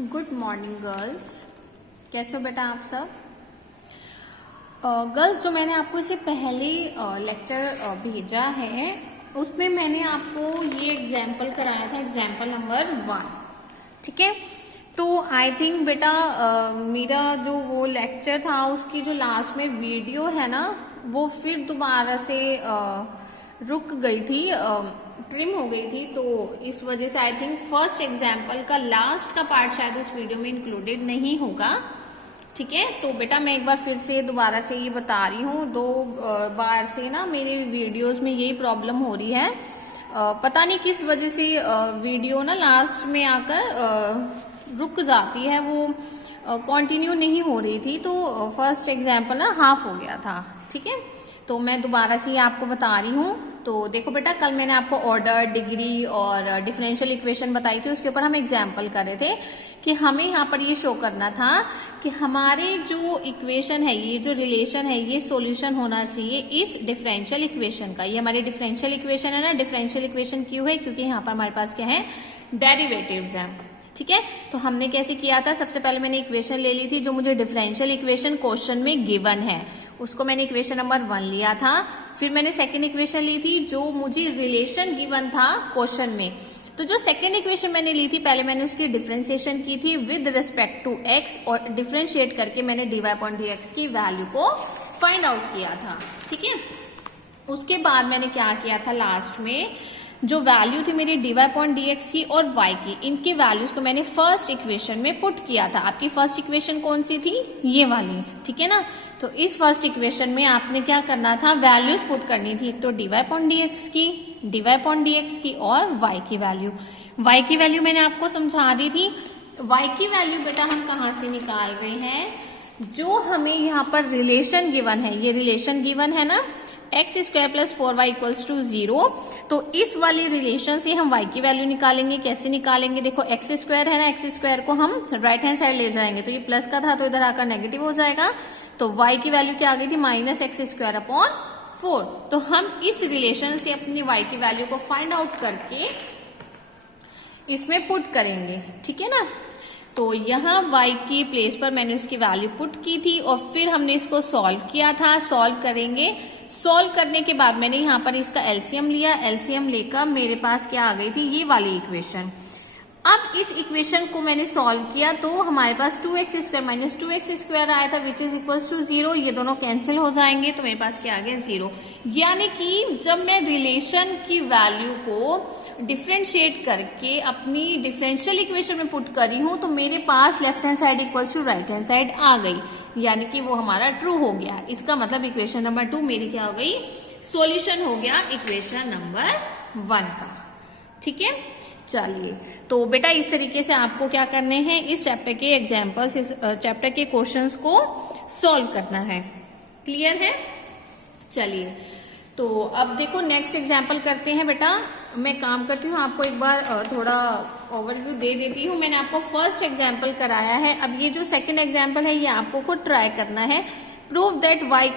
Good morning girls. कैसे हो बेटा आप सब? गर्ल्स जो मैंने आपको इससे पहले लेक्चर भेजा है उसमें मैंने आपको ये एग्जाम्पल कराया था, एग्जाम्पल नंबर 1। ठीक है, तो आई थिंक बेटा मेरा जो वो लेक्चर था उसकी जो लास्ट में वीडियो है ना वो फिर दोबारा से रुक गई थी, ट्रिम हो गई थी, तो इस वजह से आई थिंक फर्स्ट एग्जाम्पल का लास्ट का पार्ट शायद उस वीडियो में इंक्लूडेड नहीं होगा। ठीक है, तो बेटा मैं एक बार फिर से दोबारा से ये बता रही हूँ, 2 बार से ना मेरे वीडियोस में यही प्रॉब्लम हो रही है। पता नहीं किस वजह से वीडियो ना लास्ट में आकर रुक जाती है, वो कंटिन्यू नहीं हो रही थी, तो फर्स्ट एग्जाम्पल ना हाफ हो गया था। ठीक है, तो मैं दोबारा से ये आपको बता रही हूँ। तो देखो बेटा, कल मैंने आपको ऑर्डर, डिग्री और डिफरेंशियल इक्वेशन बताई थी, उसके ऊपर हम एग्जाम्पल कर रहे थे कि हमें यहाँ पर ये शो करना था कि हमारे जो इक्वेशन है, ये जो रिलेशन है, ये सॉल्यूशन होना चाहिए इस डिफरेंशियल इक्वेशन का। ये हमारी डिफरेंशियल इक्वेशन है ना, डिफरेंशियल इक्वेशन क्यों है? क्योंकि यहाँ पर हमारे पास क्या है, डेरिवेटिव्स हैं। ठीक है, तो हमने कैसे किया था, सबसे पहले मैंने इक्वेशन ले ली थी जो मुझे डिफरेंशियल इक्वेशन क्वेश्चन में गिवन है, उसको मैंने इक्वेशन नंबर 1 लिया था। फिर मैंने सेकंड इक्वेशन ली थी जो मुझे रिलेशन गिवन था क्वेश्चन में, तो जो सेकंड इक्वेशन मैंने ली थी पहले मैंने उसकी डिफरेंशिएशन की थी विद रिस्पेक्ट टू एक्स, और डिफरेंशिएट करके मैंने dy/dx की वैल्यू को फाइंड आउट किया था। ठीक है, उसके बाद मैंने क्या किया था, लास्ट में जो वैल्यू थी मेरी dy/dx की और y की, इनके वैल्यूज को मैंने फर्स्ट इक्वेशन में पुट किया था। आपकी फर्स्ट इक्वेशन कौन सी थी, ये वाली। ठीक है ना, तो इस फर्स्ट इक्वेशन में आपने क्या करना था, वैल्यूज पुट करनी थी, एक तो dy/dx की और y की वैल्यू। y की वैल्यू मैंने आपको समझा दी थी। y की वैल्यू बेटा हम कहाँ से निकाल रहे हैं, जो हमें यहाँ पर रिलेशन गिवन है, ये रिलेशन गिवन है ना, x² + 4y = 0, तो इस वाली रिलेशन से हम y की वैल्यू निकालेंगे। कैसे निकालेंगे, देखो x² है ना, x² को हम राइट हैंड साइड ले जाएंगे, तो ये प्लस का था तो इधर आकर नेगेटिव हो जाएगा, तो y की वैल्यू क्या आ गई थी, -x²/4। तो हम इस रिलेशन से अपनी y की वैल्यू को फाइंड आउट करके इसमें पुट करेंगे। ठीक है ना, तो यहाँ y की प्लेस पर मैंने उसकी वैल्यू पुट की थी और फिर हमने इसको सॉल्व किया था। सॉल्व करेंगे, सॉल्व करने के बाद मैंने यहाँ पर इसका एलसीएम लिया, एलसीएम लेकर मेरे पास क्या आ गई थी, ये वाली इक्वेशन। अब इस इक्वेशन को मैंने सॉल्व किया तो हमारे पास 2x² - 2x² आया था विच इज इक्वल्स टू 0। ये दोनों कैंसिल हो जाएंगे तो मेरे पास क्या आ गया, 0। यानी कि जब मैं रिलेशन की वैल्यू को डिफरेंशिएट करके अपनी डिफरेंशियल इक्वेशन में पुट करी हूं तो मेरे पास left hand side equals to right hand side आ गई, यानी कि वो हमारा ट्रू हो गया। इसका मतलब इक्वेशन नंबर 2 मेरी क्या हो गई, सॉल्यूशन हो गया इक्वेशन नंबर 1 का। ठीक है, चलिए तो बेटा इस तरीके से आपको क्या करने हैं, इस चैप्टर के एग्जाम्पल्स, इस चैप्टर के क्वेश्चंस को सॉल्व करना है। क्लियर है? चलिए तो अब देखो नेक्स्ट एग्जाम्पल करते हैं। बेटा मैं काम करती हूँ, आपको एक बार थोड़ा ओवरव्यू दे देती हूँ। मैंने आपको फर्स्ट एग्जाम्पल कराया है, अब ये जो सेकंड एग्जाम्पल है ये आपको खुद ट्राई करना है। Prove that y = a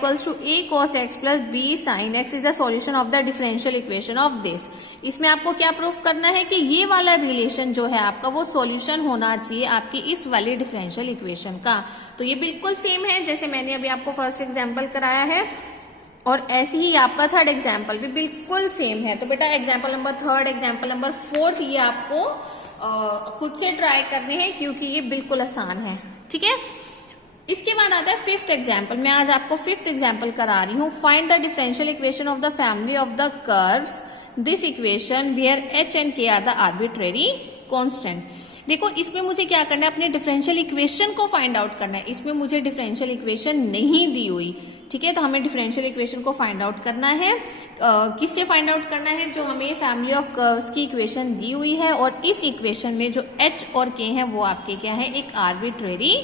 cos x + b sin x is the solution of the differential equation of this. इसमें आपको क्या प्रूव करना है कि ये वाला रिलेशन जो है आपका वो सॉल्यूशन होना चाहिए आपकी इस वाली डिफरेंशियल इक्वेशन का। तो ये बिल्कुल सेम है जैसे मैंने अभी आपको फर्स्ट एग्जाम्पल कराया है, और ऐसे ही आपका थर्ड एग्जाम्पल भी बिल्कुल सेम है। तो बेटा एग्जाम्पल नंबर 3, एग्जाम्पल नंबर 4 ये आपको खुद से ट्राई करने हैं क्योंकि ये बिल्कुल आसान है। ठीक है, इसके बाद आता है फिफ्थ एग्जाम्पल। मैं आज आपको फिफ्थ एग्जाम्पल करा रही हूँ। Find the differential equation of the family of the curves this equation where h and k are the arbitrary constant. देखो इसमें मुझे क्या करना है, अपने डिफरेंशियल इक्वेशन को फाइंड आउट करना है। इसमें मुझे डिफरेंशियल इक्वेशन नहीं दी हुई। ठीक है, तो हमें डिफरेंशियल इक्वेशन को फाइंड आउट करना है। किससे फाइंड आउट करना है, जो हमें फैमिली ऑफ कर्व्स की इक्वेशन दी हुई है, और इस इक्वेशन में जो h और k है वो आपके क्या है, एक आर्बिट्रेरी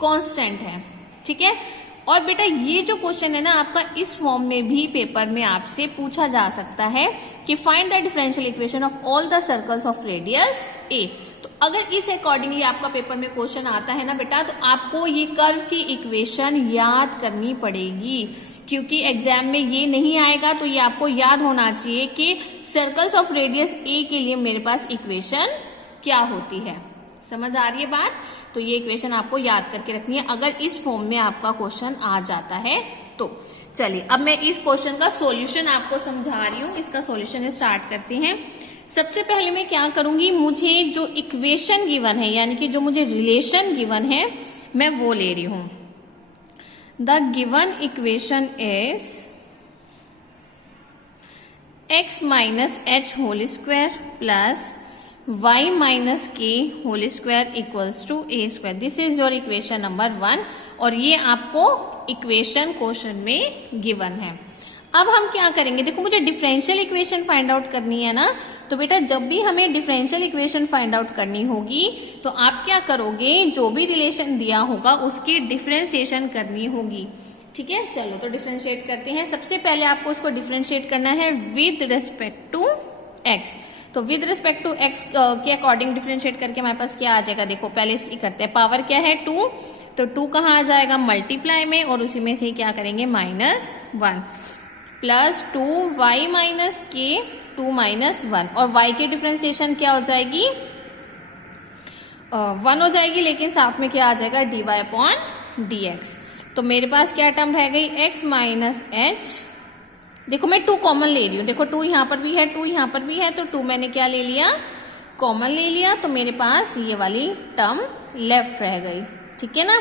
कांस्टेंट है। ठीक है, और बेटा ये जो क्वेश्चन है ना आपका इस फॉर्म में भी पेपर में आपसे पूछा जा सकता है कि find the differential equation of all the circles of radius a। तो अगर इस अकॉर्डिंगली आपका पेपर में क्वेश्चन आता है ना बेटा, तो आपको ये कर्व की इक्वेशन याद करनी पड़ेगी, क्योंकि एग्जाम में ये नहीं आएगा। तो ये आपको याद होना चाहिए कि सर्कल्स ऑफ रेडियस a के लिए मेरे पास इक्वेशन क्या होती है। समझ आ रही है बात? तो ये इक्वेशन आपको याद करके रखनी है अगर इस फॉर्म में आपका क्वेश्चन आ जाता है तो। चलिए अब मैं इस क्वेश्चन का सॉल्यूशन आपको समझा रही हूँ, इसका सॉल्यूशन स्टार्ट करते हैं। सबसे पहले मैं क्या करूंगी, मुझे जो इक्वेशन गिवन है यानी कि जो मुझे रिलेशन गिवन है मैं वो ले रही हूं। The given equation is x minus h whole square plus y minus k whole square equals to a square. This is your equation number 1 और ये आपको इक्वेशन क्वेश्चन में गिवन है। अब हम क्या करेंगे, देखो मुझे डिफरेंशियल इक्वेशन फाइंड आउट करनी है ना, तो बेटा जब भी हमें डिफरेंशियल इक्वेशन फाइंड आउट करनी होगी तो आप क्या करोगे, जो भी रिलेशन दिया होगा उसकी डिफरेंशिएशन करनी होगी। ठीक है, चलो तो डिफरेंशिएट करते हैं। सबसे पहले आपको उसको डिफरेंशिएट करना है विद रिस्पेक्ट टू एक्स। तो विद रिस्पेक्ट टू एक्स के अकॉर्डिंग डिफरेंशिएट करके हमारे पास क्या आ जाएगा, देखो पहले इसकी करते हैं। पावर क्या है 2, तो 2 कहाँ आ जाएगा मल्टीप्लाई में और उसी में से क्या करेंगे -1 प्लस 2y माइनस के 2 माइनस 1 और y की डिफरेंशिएशन क्या हो जाएगी 1 हो जाएगी, लेकिन साथ में क्या आ जाएगा dy अपॉन dx। तो मेरे पास क्या टर्म रह गई x माइनस एच। देखो मैं 2 कॉमन ले रही हूँ, देखो 2 यहाँ पर भी है 2 यहाँ पर भी है, तो 2 मैंने क्या ले लिया कॉमन ले लिया, तो मेरे पास ये वाली टर्म लेफ्ट रह गई। ठीक है ना,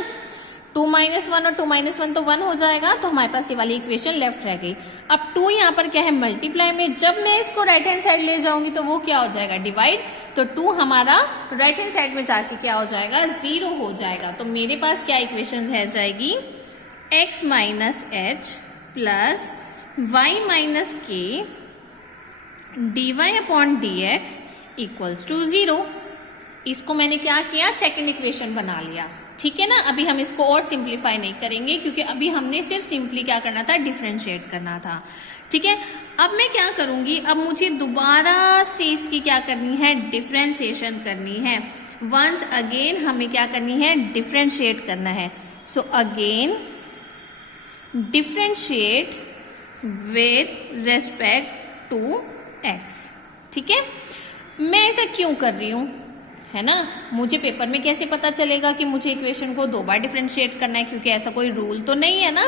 2 माइनस 1 और 2 माइनस 1 तो 1 हो जाएगा, तो हमारे पास ये वाली इक्वेशन लेफ्ट रह गई। अब 2 यहाँ पर क्या है मल्टीप्लाई में, जब मैं इसको राइट हैंड साइड ले जाऊंगी तो वो क्या हो जाएगा डिवाइड, तो 2 हमारा राइट हैंड साइड में जाके क्या हो जाएगा 0 हो जाएगा। तो मेरे पास क्या इक्वेशन रह जाएगी x minus h plus y minus k dy upon dx equals to 0। इसको मैंने क्या किया सेकेंड इक्वेशन बना लिया। ठीक है ना, अभी हम इसको और सिंप्लीफाई नहीं करेंगे क्योंकि अभी हमने सिर्फ सिंपली क्या करना था डिफरेंशिएट करना था। ठीक है, अब मैं क्या करूंगी, अब मुझे दोबारा से इसकी क्या करनी है डिफरेंशिएशन करनी है। वंस अगेन हमें क्या करनी है डिफरेंशिएट करना है। So again differentiate with respect to x। ठीक है, मैं ऐसा क्यों कर रही हूं, है ना, मुझे पेपर में कैसे पता चलेगा कि मुझे इक्वेशन को 2 बार डिफरेंशिएट करना है, क्योंकि ऐसा कोई रूल तो नहीं है ना।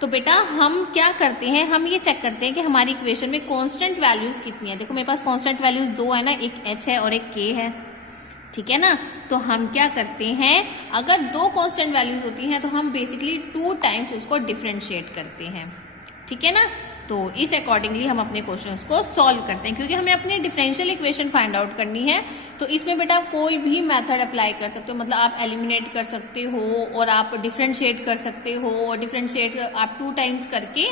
तो बेटा हम क्या करते हैं, हम ये चेक करते हैं कि हमारी इक्वेशन में कांस्टेंट वैल्यूज कितनी है। देखो मेरे पास कांस्टेंट वैल्यूज 2 है ना, एक h है और एक k है। ठीक है ना, तो हम क्या करते हैं, अगर 2 कांस्टेंट वैल्यूज होती हैं तो हम बेसिकली 2 टाइम्स उसको डिफरेंशिएट करते हैं। ठीक है ना, तो इस अकॉर्डिंगली हम अपने क्वेश्चंस को सॉल्व करते हैं, क्योंकि हमें अपनी डिफरेंशियल इक्वेशन फाइंड आउट करनी है। तो इसमें बेटा आप कोई भी मेथड अप्लाई कर सकते हो, मतलब आप एलिमिनेट कर सकते हो और आप डिफरेंशिएट कर सकते हो, और डिफरेंशिएट आप 2 टाइम्स करके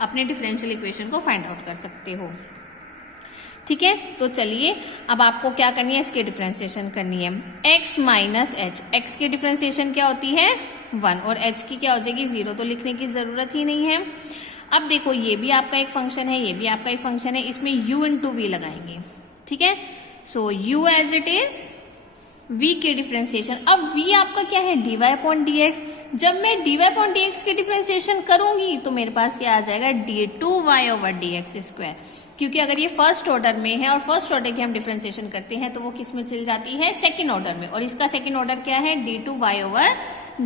अपने डिफरेंशियल इक्वेशन को फाइंड आउट कर सकते हो। ठीक है, तो चलिए अब आपको क्या करनी है, इसकी डिफरेंशिएशन करनी है। x माइनस एच, एक्स की डिफरेंशिएशन क्या होती है 1 और h की क्या हो जाएगी 0, तो लिखने की जरूरत ही नहीं है। अब देखो ये भी आपका एक फंक्शन है, ये भी आपका एक फंक्शन है, इसमें u इंटू वी लगाएंगे। ठीक है, so u as it is v की डिफरेंशिएशन। अब v आपका क्या है dy अपॉन dx। जब मैं dy अपॉन dx की डिफरेंशिएशन करूंगी तो मेरे पास क्या आ जाएगा d2y ओवर dx स्क्वायर, क्योंकि अगर ये फर्स्ट ऑर्डर में है और फर्स्ट ऑर्डर की हम डिफरेंशिएशन करते हैं तो वो किस में चल जाती है सेकेंड ऑर्डर में, और इसका सेकेंड ऑर्डर क्या है d2y ओवर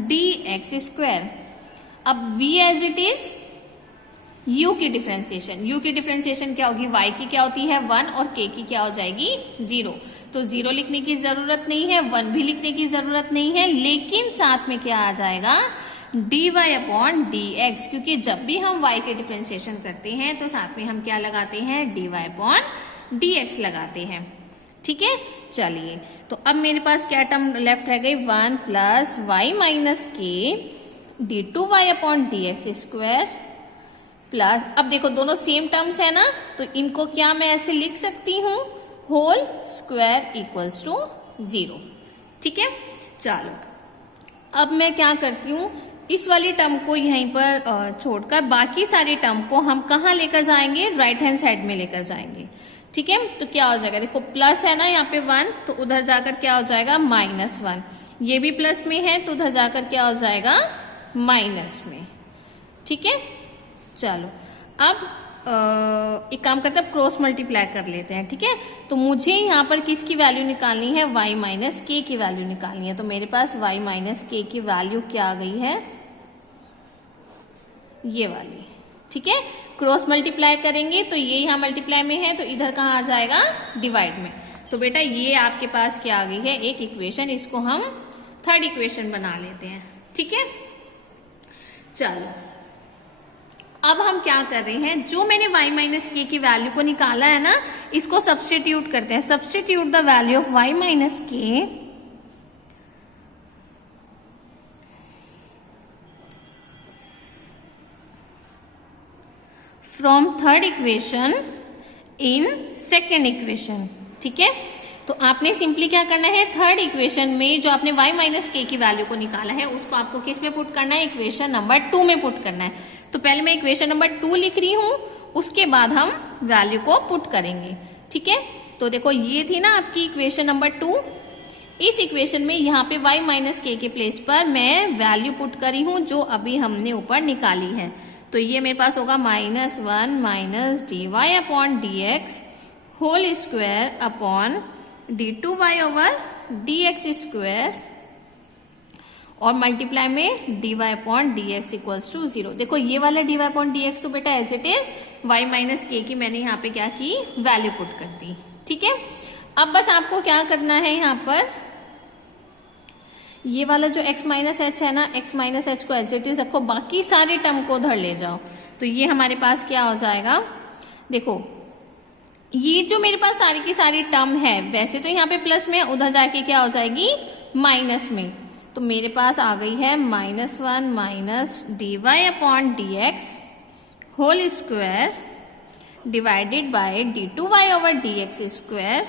dx स्क्वायर। अब v as it is u की डिफरेंशिएशन, u की डिफरेंशिएशन क्या होगी, y की क्या होती है 1 और k की क्या हो जाएगी 0। तो 0 लिखने की जरूरत नहीं है, 1 भी लिखने की जरूरत नहीं है, लेकिन साथ में क्या आ जाएगा dy अपॉन dx, क्योंकि जब भी हम y के डिफरेंशिएशन करते हैं तो साथ में हम क्या लगाते हैं dy अपॉन dx लगाते हैं। ठीक है, चलिए तो अब मेरे पास क्या टर्म लेफ्ट रह गई 1 प्लस y माइनस के d2y upon dx square plus, अब देखो दोनों सेम टर्म्स है ना, तो इनको क्या मैं ऐसे लिख सकती हूँ होल स्क्वायर इक्वल्स टू 0। ठीक है, चलो अब मैं क्या करती हूँ, इस वाली टर्म को यहीं पर छोड़कर बाकी सारी टर्म को हम कहाँ लेकर जाएंगे, राइट हैंड साइड में लेकर जाएंगे। ठीक है, तो क्या हो जाएगा, देखो प्लस है ना यहाँ पे 1, तो उधर जाकर क्या हो जाएगा -1, ये भी प्लस में है तो उधर जाकर क्या हो जाएगा माइनस में। ठीक है, चलो अब एक काम करते हैं, क्रॉस मल्टीप्लाई कर लेते हैं, ठीक है। तो मुझे यहाँ पर किसकी वैल्यू निकालनी है, y माइनस के की वैल्यू निकालनी है। तो मेरे पास y माइनस के की वैल्यू क्या आ गई है, ये वाली, ठीक है। क्रॉस मल्टीप्लाई करेंगे तो ये यहाँ मल्टीप्लाई में है, तो इधर कहाँ आ जाएगा, डिवाइड में। तो बेटा ये आपके पास क्या आ गई है, एक इक्वेशन। इसको हम थर्ड इक्वेशन बना लेते हैं, ठीक है। चलो अब हम क्या कर रहे हैं, जो मैंने y माइनस के की वैल्यू को निकाला है ना, इसको सब्स्टिट्यूट करते हैं। Substitute the value of y minus k from third equation in second equation, ठीक है। तो आपने सिंपली क्या करना है, थर्ड इक्वेशन में जो आपने y माइनस के की वैल्यू को निकाला है उसको आपको किस में पुट करना है, इक्वेशन नंबर 2 में पुट करना है। तो पहले मैं इक्वेशन नंबर 2 लिख रही हूं, उसके बाद हम वैल्यू को पुट करेंगे, ठीक है। तो देखो ये थी ना आपकी इक्वेशन नंबर 2। इस इक्वेशन में यहाँ पे y माइनस के प्लेस पर मैं वैल्यू पुट करी हूं जो अभी हमने ऊपर निकाली है। तो ये मेरे पास होगा -1 minus dy upon dx whole square upon d2y over dx square और मल्टीप्लाई में dy upon dx equals to 0। देखो ये वाला dy अपॉन dx तो बेटा as it is y minus k की मैंने यहाँ पे क्या की, वैल्यू पुट कर दी, ठीक है। अब बस आपको क्या करना है, यहाँ पर ये वाला जो x माइनस एच है ना, x माइनस एच को एज इट इज रखो, बाकी सारे टर्म को उधर ले जाओ। तो ये हमारे पास क्या हो जाएगा, देखो ये जो मेरे पास सारी की सारी टर्म है, वैसे तो यहाँ पे प्लस में, उधर जाके क्या हो जाएगी, माइनस में। तो मेरे पास आ गई है -1 minus dy upon dx whole square divided by d2y over dx square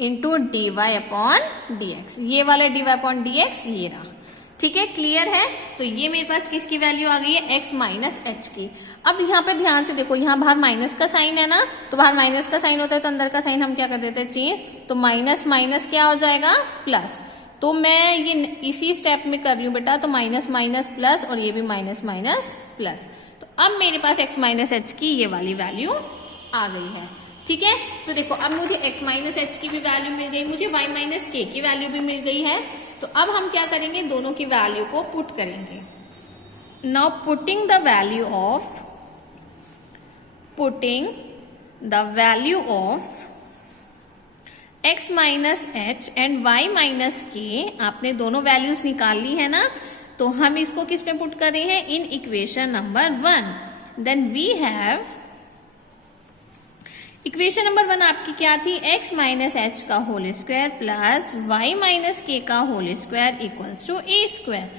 into dy upon dx। ये वाला dy अपॉन dx ये रहा, ठीक है, क्लियर है। तो ये मेरे पास किसकी वैल्यू आ गई है, x माइनस एच की। अब यहाँ पे ध्यान से देखो, यहाँ बाहर माइनस का साइन है ना, तो बाहर माइनस का साइन होता है तो अंदर का साइन हम क्या कर देते हैं, चेंज। तो माइनस माइनस क्या हो जाएगा, प्लस। तो मैं ये इसी स्टेप में कर रही हूँ बेटा, तो माइनस माइनस प्लस और ये भी माइनस माइनस प्लस। तो अब मेरे पास x माइनस एच की ये वाली वैल्यू आ गई है, ठीक है। तो देखो अब मुझे x माइनस एच की भी वैल्यू मिल गई, मुझे y माइनस के की वैल्यू भी मिल गई है। तो अब हम क्या करेंगे, दोनों की वैल्यू को पुट करेंगे। Now putting the value of x minus H and y minus के, आपने दोनों वैल्यूज निकाल ली है ना, तो हम इसको किस में पुट कर रहे हैं, in equation number 1। Then we have equation number 1 आपकी क्या थी, x माइनस एच का whole square plus y minus k का whole square equals to a square.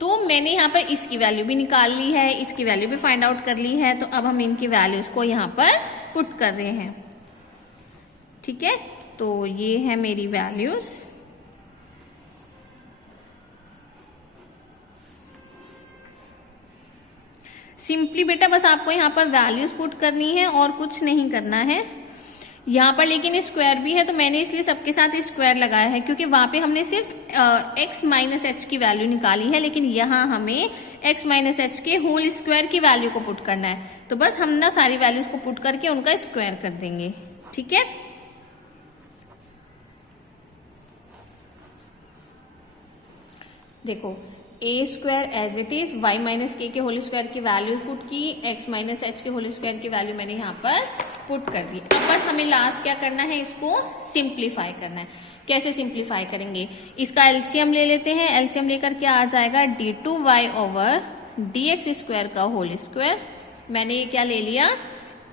तो मैंने यहाँ पर इसकी वैल्यू भी निकाल ली है, इसकी वैल्यू भी फाइंड आउट कर ली है। तो अब हम इनकी वैल्यूज को यहाँ पर पुट कर रहे हैं, ठीक है। तो ये है मेरी वैल्यूज, सिंपली बेटा बस आपको यहाँ पर वैल्यूज पुट करनी है और कुछ नहीं करना है। यहाँ पर लेकिन स्क्वायर भी है, तो मैंने इसलिए सबके साथ स्क्वायर लगाया है, क्योंकि वहां पे हमने सिर्फ x माइनस एच की वैल्यू निकाली है, लेकिन यहाँ हमें x माइनस एच के होल स्क्वायर की वैल्यू को पुट करना है। तो बस हम ना सारी वैल्यूज को पुट करके उनका स्क्वायर कर देंगे, ठीक है। देखो a square as it is, y minus k whole square की वैल्यू पुट की, x माइनस एच के होल स्क्वायर की वैल्यू मैंने यहाँ पर पुट कर दी। अब बस हमें लास्ट क्या करना है, इसको सिंप्लीफाई करना है। कैसे सिंप्लीफाई करेंगे, इसका एलसीएम ले लेते हैं। एलसीएम लेकर क्या आ जाएगा, d2y ओवर dx स्क्वायर का होल स्क्वायर। मैंने ये क्या ले लिया,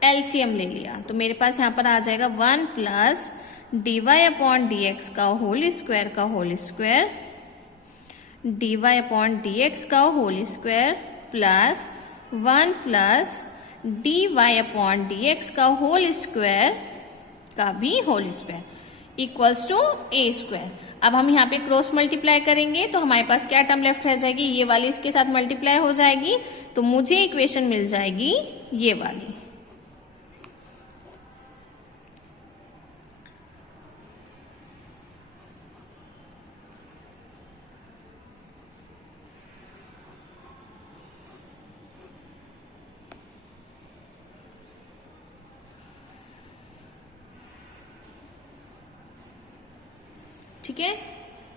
एलसीएम ले लिया। तो मेरे पास यहाँ पर आ जाएगा 1 प्लस dy अपॉन dx का होल स्क्वायर का whole square, dy upon dx का whole square plus 1 plus dy upon dx का होल स्क्वायर का भी whole square equals to a square. अब हम यहाँ पे क्रॉस मल्टीप्लाई करेंगे तो हमारे पास क्या टर्म लेफ्ट रह जाएगी, ये वाली इसके साथ मल्टीप्लाई हो जाएगी, तो मुझे इक्वेशन मिल जाएगी ये वाली। ठीक है,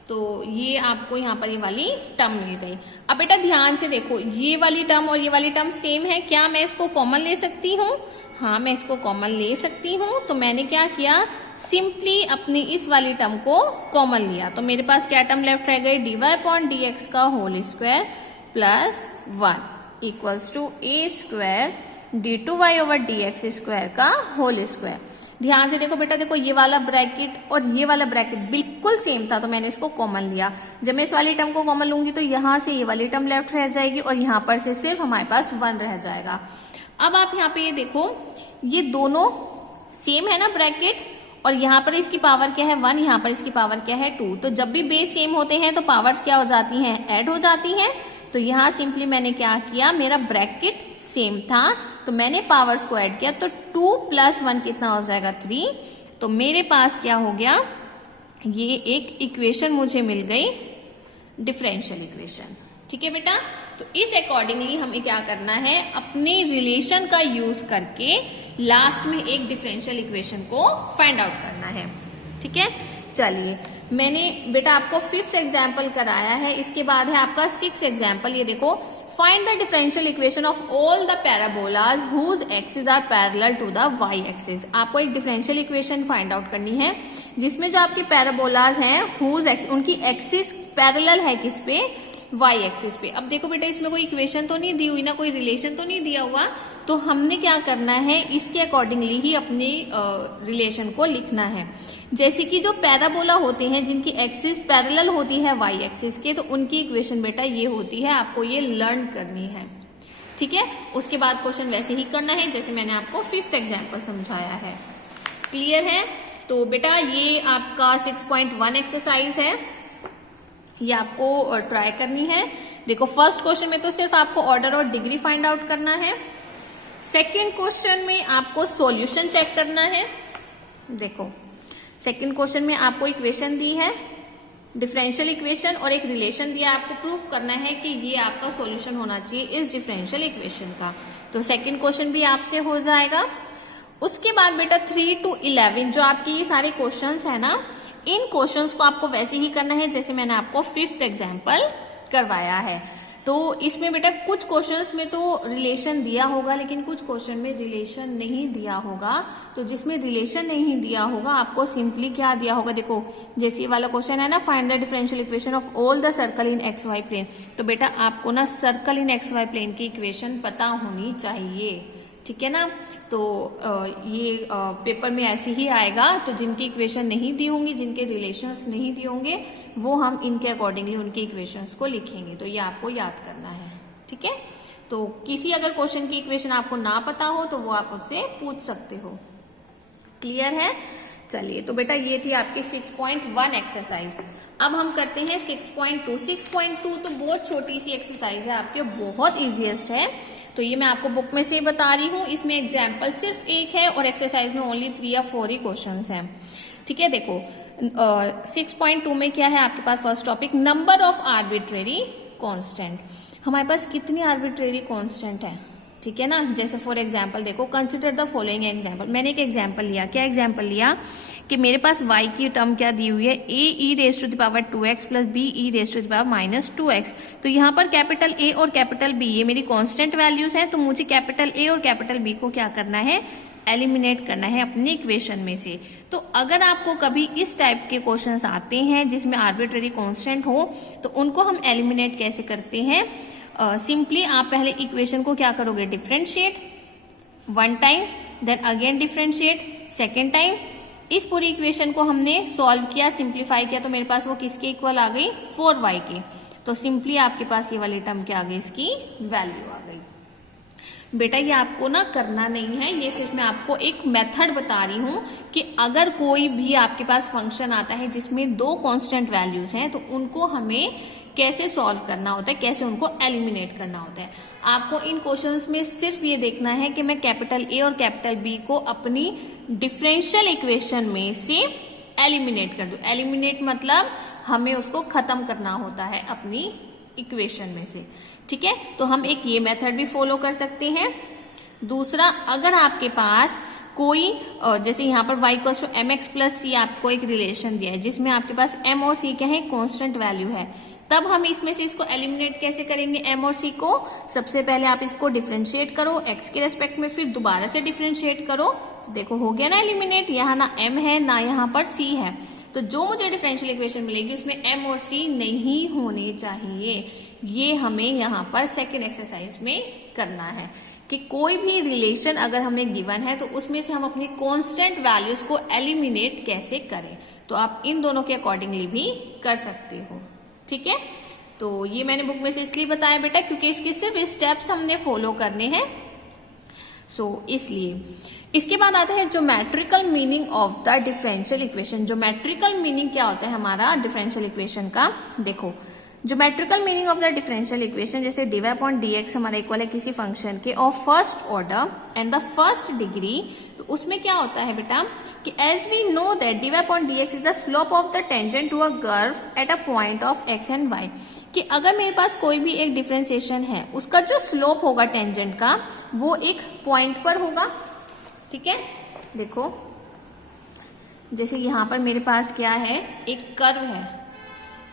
तो ये आपको यहाँ पर ये वाली टर्म मिल गई। अब बेटा ध्यान से देखो, ये वाली टर्म और ये वाली टर्म सेम है, क्या मैं इसको कॉमन ले सकती हूँ? हाँ, मैं इसको कॉमन ले सकती हूँ। तो मैंने क्या किया, सिंपली अपनी इस वाली टर्म को कॉमन लिया। तो मेरे पास क्या टर्म लेफ्ट रह गई, dy/dx का whole square plus 1 equals to a² d2y/dx square का होल स्क्वायर। ध्यान से देखो बेटा, देखो ये वाला ब्रैकेट और ये वाला ब्रैकेट बिल्कुल सेम था, तो मैंने इसको कॉमन लिया। जब मैं इस वाली टर्म को कॉमन लूंगी तो यहाँ से ये वाली टर्म लेफ्ट रह जाएगी और यहाँ पर से सिर्फ हमारे पास 1 रह जाएगा। अब आप यहाँ पे ये देखो, ये दोनों सेम है ना ब्रैकेट, और यहाँ पर इसकी पावर क्या है 1, यहाँ पर इसकी पावर क्या है 2। तो जब भी बेस सेम होते हैं तो पावर्स क्या हो जाती हैं, ऐड हो जाती हैं। तो यहाँ सिंपली मैंने क्या किया, मेरा ब्रैकेट सेम था तो मैंने पावर्स को ऐड किया, तो 2 + 1 कितना हो जाएगा 3। तो मेरे पास क्या हो गया, ये एक इक्वेशन मुझे मिल गई, डिफरेंशियल इक्वेशन। ठीक है बेटा, तो इस अकॉर्डिंगली हमें क्या करना है, अपने रिलेशन का यूज करके लास्ट में एक डिफरेंशियल इक्वेशन को फाइंड आउट करना है। ठीक है, चलिए मैंने बेटा आपको 5th एग्जाम्पल कराया है, इसके बाद है आपका 6th एग्जाम्पल। ये देखो, find the differential equation of all the parabolas whose axis are parallel to the y axis. आपको एक डिफरेंशियल इक्वेशन फाइंड आउट करनी है जिसमें जो आपके पैराबोलाज हैं हुज उनकी एक्सिस पैरेलल है किस पे, वाई एक्सिस पे। अब देखो बेटा, इसमें कोई इक्वेशन तो नहीं दी हुई ना, कोई रिलेशन तो नहीं दिया हुआ, तो हमने क्या करना है, इसके अकॉर्डिंगली ही अपनी रिलेशन को लिखना है। जैसे कि जो पैराबोला होते हैं जिनकी एक्सिस पैरेलल होती है वाई एक्सिस के, तो उनकी इक्वेशन बेटा ये होती है, आपको ये लर्न करनी है। ठीक है, उसके बाद क्वेश्चन वैसे ही करना है जैसे मैंने आपको 5th एग्जाम्पल समझाया है। क्लियर है? तो बेटा ये आपका 6.1 एक्सरसाइज है, ये आपको ट्राई करनी है। देखो फर्स्ट क्वेश्चन में तो सिर्फ आपको ऑर्डर और डिग्री फाइंड आउट करना है। सेकंड क्वेश्चन में आपको सॉल्यूशन चेक करना है। देखो सेकंड क्वेश्चन में आपको इक्वेशन दी है, डिफरेंशियल इक्वेशन, और एक रिलेशन दिया, आपको प्रूफ करना है कि ये आपका सॉल्यूशन होना चाहिए इस डिफरेंशियल इक्वेशन का। तो सेकंड क्वेश्चन भी आपसे हो जाएगा। उसके बाद बेटा 3 to 11 जो आपके ये सारे क्वेश्चंस है ना, इन क्वेश्चंस को आपको वैसे ही करना है जैसे मैंने आपको 5th एग्जाम्पल करवाया है। तो इसमें बेटा कुछ क्वेश्चंस में तो रिलेशन दिया होगा, लेकिन कुछ क्वेश्चन में रिलेशन नहीं दिया होगा। तो जिसमें रिलेशन नहीं दिया होगा आपको सिंपली क्या दिया होगा, देखो जैसे ये वाला क्वेश्चन है ना, find the differential equation of all the circle in x y plane. तो बेटा आपको ना circle in x y plane की इक्वेशन पता होनी चाहिए। ठीक है ना, तो ये पेपर में ऐसे ही आएगा। तो जिनकी इक्वेशन नहीं दी होंगी, जिनके रिलेशंस नहीं दिए होंगे, वो हम इनके अकॉर्डिंगली उनके इक्वेशंस को लिखेंगे। तो ये आपको याद करना है। ठीक है, तो किसी अगर क्वेश्चन की इक्वेशन आपको ना पता हो तो वो आप उससे पूछ सकते हो। क्लियर है? चलिए, तो बेटा ये थी आपकी 6.1 एक्सरसाइज। अब हम करते हैं 6.2। 6.2 तो बहुत छोटी सी एक्सरसाइज है आपके, बहुत इजीएस्ट है। तो ये मैं आपको बुक में से बता रही हूँ। इसमें एग्जाम्पल सिर्फ एक है और एक्सरसाइज में ओनली 3 या 4 ही क्वेश्चन हैं। ठीक है, देखो 6.2 में क्या है आपके पास, first topic number of arbitrary constant. हमारे पास कितनी आर्बिट्रेरी कांस्टेंट है? ठीक है ना, जैसे फॉर एग्जाम्पल देखो, कंसिडर द फॉलोइंग एग्जाम्पल। मैंने एक एग्जाम्पल लिया, क्या एग्जाम्पल लिया कि मेरे पास y की टर्म क्या दी हुई है, ae⁻² प्लस be⁻²x। तो यहाँ पर कैपिटल A और कैपिटल B ये मेरी कांस्टेंट वैल्यूज हैं, तो मुझे कैपिटल A और कैपिटल B को क्या करना है, एलिमिनेट करना है अपनी इक्वेशन में से। तो अगर आपको कभी इस टाइप के क्वेश्चंस आते हैं जिसमें आर्बिट्रेरी कांस्टेंट हो, तो उनको हम एलिमिनेट कैसे करते हैं, सिंपली आप पहले इक्वेशन को क्या करोगे, differentiate 1 time, then again differentiate 2nd time. इस पूरी इक्वेशन को हमने सॉल्व किया, सिंप्लीफाई किया, तो मेरे पास वो किसके इक्वल आ गई, 4y के। तो सिंपली आपके पास ये वाली टर्म क्या आ गई, इसकी वैल्यू आ गई। बेटा ये आपको ना करना नहीं है, ये सिर्फ मैं आपको एक मेथड बता रही हूं कि अगर कोई भी आपके पास फंक्शन आता है जिसमें 2 कांस्टेंट वैल्यूज हैं, तो उनको हमें कैसे सॉल्व करना होता है, कैसे उनको एलिमिनेट करना होता है। आपको इन क्वेश्चंस में सिर्फ ये देखना है कि मैं कैपिटल A और कैपिटल B को अपनी डिफरेंशियल इक्वेशन में से एलिमिनेट कर दूं। एलिमिनेट मतलब हमें उसको खत्म करना होता है अपनी इक्वेशन में से। ठीक है, तो हम एक ये मेथड भी फॉलो कर सकते हैं। दूसरा, अगर आपके पास कोई जैसे यहाँ पर y equals to m x plus c आपको एक रिलेशन दिया है जिसमें आपके पास m और c क्या है, कॉन्स्टेंट वैल्यू है, तब हम इसमें से इसको एलिमिनेट कैसे करेंगे m और c को। सबसे पहले आप इसको डिफरेंशिएट करो x के रेस्पेक्ट में, फिर दोबारा से डिफरेंशिएट करो, तो देखो हो गया ना एलिमिनेट। यहाँ ना m है ना यहाँ पर c है, तो जो मुझे डिफरेंशियल इक्वेशन मिलेगी उसमें m और c नहीं होने चाहिए। ये हमें यहाँ पर सेकेंड एक्सरसाइज में करना है कि कोई भी रिलेशन अगर हमें गिवन है तो उसमें से हम अपनी कांस्टेंट वैल्यूज को एलिमिनेट कैसे करें। तो आप इन दोनों के अकॉर्डिंगली भी कर सकते हो, ठीक है। तो ये मैंने बुक में से इसलिए बताया बेटा क्योंकि इसके सिर्फ स्टेप्स हमने फॉलो करने हैं, इसलिए। इसके बाद आता है geometrical meaning of the differential equation. Geometrical meaning क्या होता है हमारा डिफरेंशियल इक्वेशन का, देखो geometrical meaning of the differential equation, जैसे dy अपॉन dx हमारा इक्वल है किसी फंक्शन के of first order and the first degree, तो उसमें क्या होता है बेटा कि as we know that dy upon dx is the slope of the tangent to a curve at a point of x and y, कि अगर मेरे पास कोई भी एक डिफरेंशिएशन है उसका जो स्लोप होगा टेंजेंट का वो एक पॉइंट पर होगा, ठीक है। देखो जैसे यहाँ पर मेरे पास क्या है, एक कर्व है,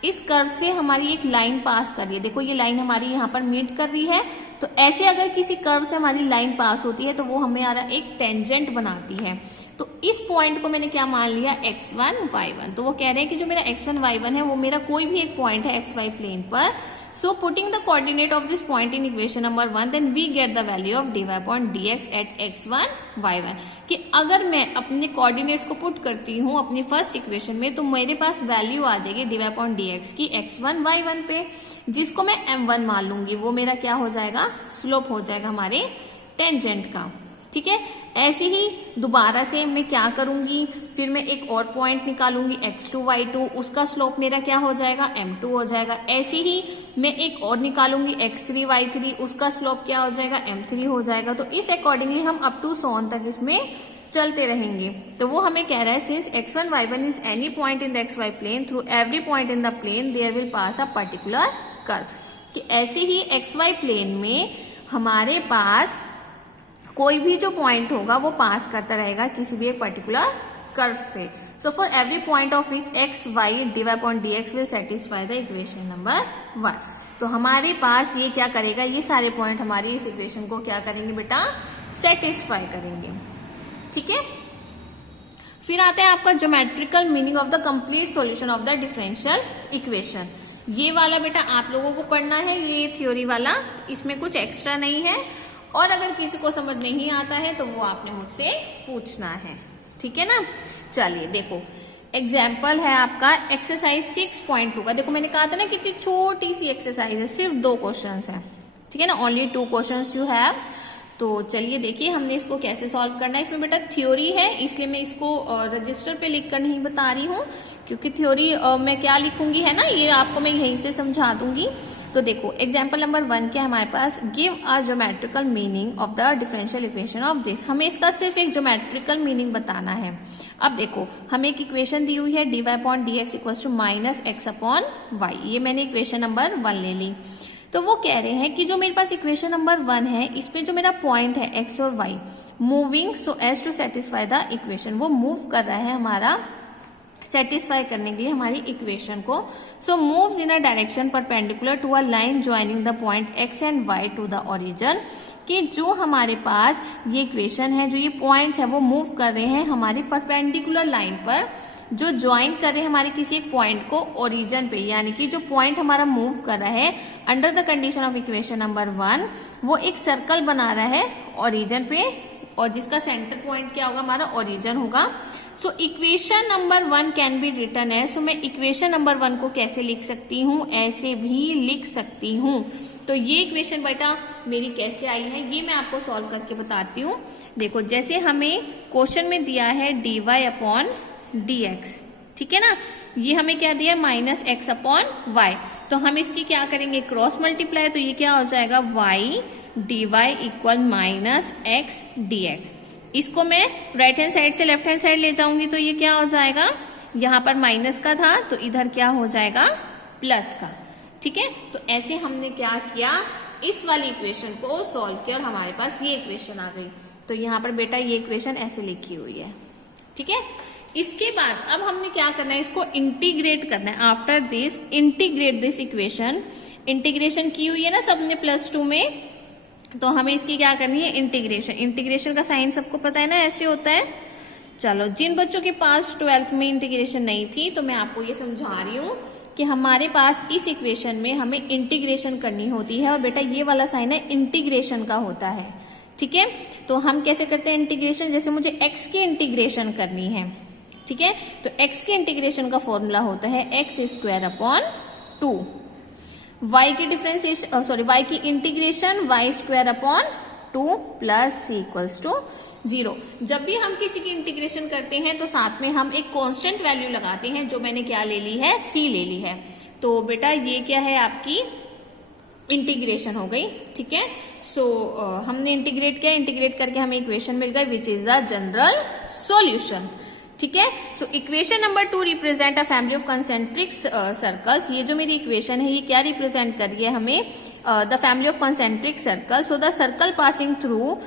इस कर्व से हमारी एक लाइन पास कर रही है, देखो ये लाइन हमारी यहाँ पर मीट कर रही है, तो ऐसे अगर किसी कर्व से हमारी लाइन पास होती है तो वो हमारा एक टेंजेंट बनाती है। तो इस पॉइंट को मैंने क्या मान लिया, x1 y1, तो वो कह रहे हैं कि जो मेरा x1 y1 है वो मेरा कोई भी एक पॉइंट है xy प्लेन पर। So putting the coordinate of this point in equation number 1 then we get the value of dy upon dx at x1 y1, कि अगर मैं अपने कोऑर्डिनेट्स को पुट करती हूँ अपनी फर्स्ट इक्वेशन में तो मेरे पास वैल्यू आ जाएगी dy अपॉन dx की x1 y1 पे, जिसको मैं m1 मान लूंगी, वो मेरा क्या हो जाएगा, स्लोप हो जाएगा हमारे टेंजेंट का, ठीक है। ऐसे ही दोबारा से मैं क्या करूंगी, फिर मैं एक और पॉइंट निकालूंगी x2 y2, उसका स्लोप मेरा क्या हो जाएगा, m2 हो जाएगा। ऐसे ही मैं एक और निकालूंगी x3 y3, उसका स्लोप क्या हो जाएगा, m3 हो जाएगा। तो इस अकॉर्डिंगली हम अप टू सोन तक इसमें चलते रहेंगे। तो वो हमें कह रहा है since x1 y1 is any point in the xy plane through every point in the plane there will pass a particular curve, कि ऐसे ही xy प्लेन में हमारे पास कोई भी जो पॉइंट होगा वो पास करता रहेगा किसी भी एक पर्टिकुलर कर्व पे। So for every point of which x y dy upon dx will satisfy the equation number 1। तो हमारे पास ये क्या करेगा, ये सारे पॉइंट हमारी इस इक्वेशन को क्या करेंगे बेटा, सेटिस्फाई करेंगे, ठीक है। फिर आता है आपका geometrical meaning of the complete solution of the differential equation. ये वाला बेटा आप लोगों को पढ़ना है, ये थ्योरी वाला, इसमें कुछ एक्स्ट्रा नहीं है, और अगर किसी को समझ नहीं आता है तो वो आपने मुझसे पूछना है, ठीक है ना। चलिए देखो एग्जाम्पल है आपका एक्सरसाइज 6.2 का। देखो मैंने कहा था ना कितनी छोटी सी एक्सरसाइज है, सिर्फ 2 क्वेश्चंस है, ठीक है ना, ओनली 2 क्वेश्चंस यू हैव। तो चलिए देखिए हमने इसको कैसे सॉल्व करना है। इसमें बेटा थ्योरी है इसलिए मैं इसको रजिस्टर पे लिख कर नहीं बता रही हूँ, क्योंकि थ्योरी मैं क्या लिखूंगी है ना, ये आपको मैं यहीं से समझा दूंगी। तो देखो एग्जाम्पल नंबर 1 क्या हमारे पास, give a geometrical meaning of the differential equation of this. हमें इसका सिर्फ एक ज्योमेट्रिकल मीनिंग बताना है। अब देखो हमें एक इक्वेशन दी हुई है dy upon dx equals to minus x upon y, ये मैंने इक्वेशन नंबर 1 ले ली। तो वो कह रहे हैं कि जो मेरे पास इक्वेशन नंबर 1 है इसमें जो मेरा पॉइंट है x और y moving so as to satisfy the equation, वो मूव कर रहा है हमारा सेटिस्फाई करने के लिए हमारी इक्वेशन को। So moves in a direction perpendicular to a line joining the point x and y to the origin, कि जो हमारे पास ये इक्वेशन है, जो ये पॉइंट्स है वो मूव कर रहे हैं हमारी परपेंडिकुलर लाइन पर, जो ज्वाइन कर रहे हैं हमारे किसी एक पॉइंट को ओरिजिन पे, यानी कि जो पॉइंट हमारा मूव कर रहा है under the condition of equation number 1 वो एक सर्कल बना रहा है ओरिजिन पे, और जिसका सेंटर पॉइंट क्या होगा, हमारा ओरिजिन होगा। So equation number 1 can be written है। सो मैं इक्वेशन नंबर 1 को कैसे लिख सकती हूँ, ऐसे भी लिख सकती हूँ। तो ये इक्वेशन बेटा मेरी कैसे आई है ये मैं आपको सॉल्व करके बताती हूँ। देखो जैसे हमें क्वेश्चन में दिया है dy अपॉन dx, ठीक है ना, ये हमें क्या दिया, माइनस एक्स अपॉन वाई। तो हम इसकी क्या करेंगे, क्रॉस मल्टीप्लाई, तो ये क्या हो जाएगा y dy equal minus x dx। इसको मैं राइट हैंड साइड से लेफ्ट हैंड साइड ले जाऊंगी तो ये क्या हो जाएगा, यहाँ पर माइनस का था तो इधर क्या हो जाएगा, प्लस का, ठीक है। तो ऐसे हमने क्या किया, इस वाली इक्वेशन को सॉल्व किया और हमारे पास ये इक्वेशन आ गई। तो यहाँ पर बेटा ये इक्वेशन ऐसे लिखी हुई है, ठीक है। इसके बाद अब हमने क्या करना है, इसको इंटीग्रेट करना है। After this integrate this equation, integration की हुई है ना सबने +2 में, तो हमें इसकी क्या करनी है, इंटीग्रेशन। इंटीग्रेशन का साइन सबको पता है ना, ऐसे होता है। चलो, जिन बच्चों के पास 12th में इंटीग्रेशन नहीं थी तो मैं आपको ये समझा रही हूँ कि हमारे पास इस इक्वेशन में हमें इंटीग्रेशन करनी होती है, और बेटा ये वाला साइन है इंटीग्रेशन का होता है, ठीक है। तो हम कैसे करते हैं इंटीग्रेशन, जैसे मुझे x की इंटीग्रेशन करनी है, ठीक है, तो x की इंटीग्रेशन का फॉर्मूला होता है x²/2, y की डिफरेंशिएशन y की इंटीग्रेशन y²/2 + c = 0। जब भी हम किसी की इंटीग्रेशन करते हैं तो साथ में हम एक कांस्टेंट वैल्यू लगाते हैं, जो मैंने क्या ले ली है, c ले ली है। तो बेटा ये क्या है, आपकी इंटीग्रेशन हो गई, ठीक है। सो हमने इंटीग्रेट किया, इंटीग्रेट करके हमें इक्वेशन मिल गई which is the general solution, ठीक है। सो equation number 2 represent a family of concentric circles. ये जो मेरी इक्वेशन है ये क्या रिप्रेजेंट कर रही है हमें, the family of concentric circle. So the circle passing through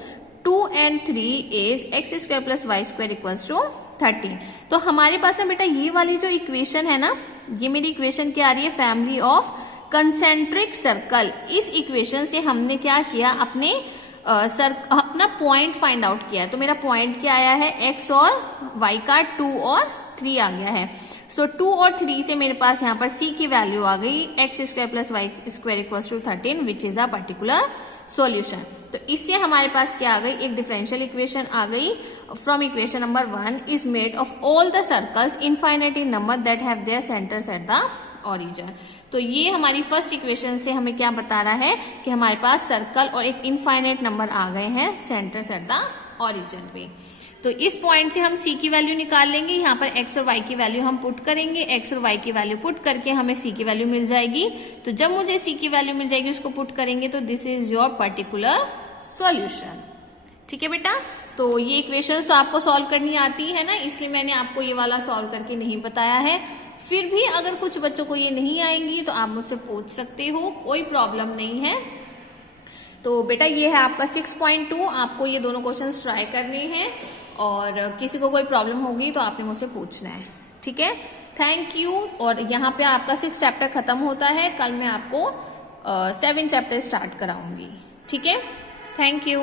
2 and 3 is x² + y² = 13। तो हमारे पास है बेटा ये वाली जो इक्वेशन है ना, ये मेरी इक्वेशन क्या आ रही है, फैमिली ऑफ कंसेंट्रिक सर्कल। इस इक्वेशन से हमने क्या किया, अपना पॉइंट फाइंड आउट किया। तो मेरा पॉइंट क्या आया है, x और y का 2 और 3 आ गया है। सो 2 और 3 से मेरे पास यहाँ पर c की वैल्यू आ गई x² + y² = 13 which is a particular solution. तो इससे हमारे पास क्या आ गई, एक डिफरेंशियल इक्वेशन आ गई from equation number 1 is made of all the circles infinite in number that have their centres at the origin. तो ये हमारी फर्स्ट इक्वेशन से हमें क्या बता रहा है कि हमारे पास सर्कल और एक इनफाइनाइट नंबर आ गए हैं सेंटर्स एट द ओरिजिन पे। तो इस पॉइंट से हम c की वैल्यू निकाल लेंगे, यहाँ पर x और y की वैल्यू हम पुट करेंगे, x और y की वैल्यू पुट करके हमें c की वैल्यू मिल जाएगी। तो जब मुझे c की वैल्यू मिल जाएगी उसको पुट करेंगे, तो this is your particular solution, ठीक है बेटा। तो ये इक्वेशंस तो आपको सॉल्व करनी आती है ना, इसलिए मैंने आपको ये वाला सॉल्व करके नहीं बताया है। फिर भी अगर कुछ बच्चों को ये नहीं आएंगी तो आप मुझसे पूछ सकते हो, कोई प्रॉब्लम नहीं है। तो बेटा ये है आपका 6.2, आपको ये दोनों क्वेश्चंस ट्राई करने हैं, और किसी को कोई प्रॉब्लम होगी तो आपने मुझसे पूछना है, ठीक है। Thank you. और यहाँ पे आपका 6 चैप्टर खत्म होता है, कल मैं आपको 7 चैप्टर स्टार्ट कराऊंगी, ठीक है। Thank you.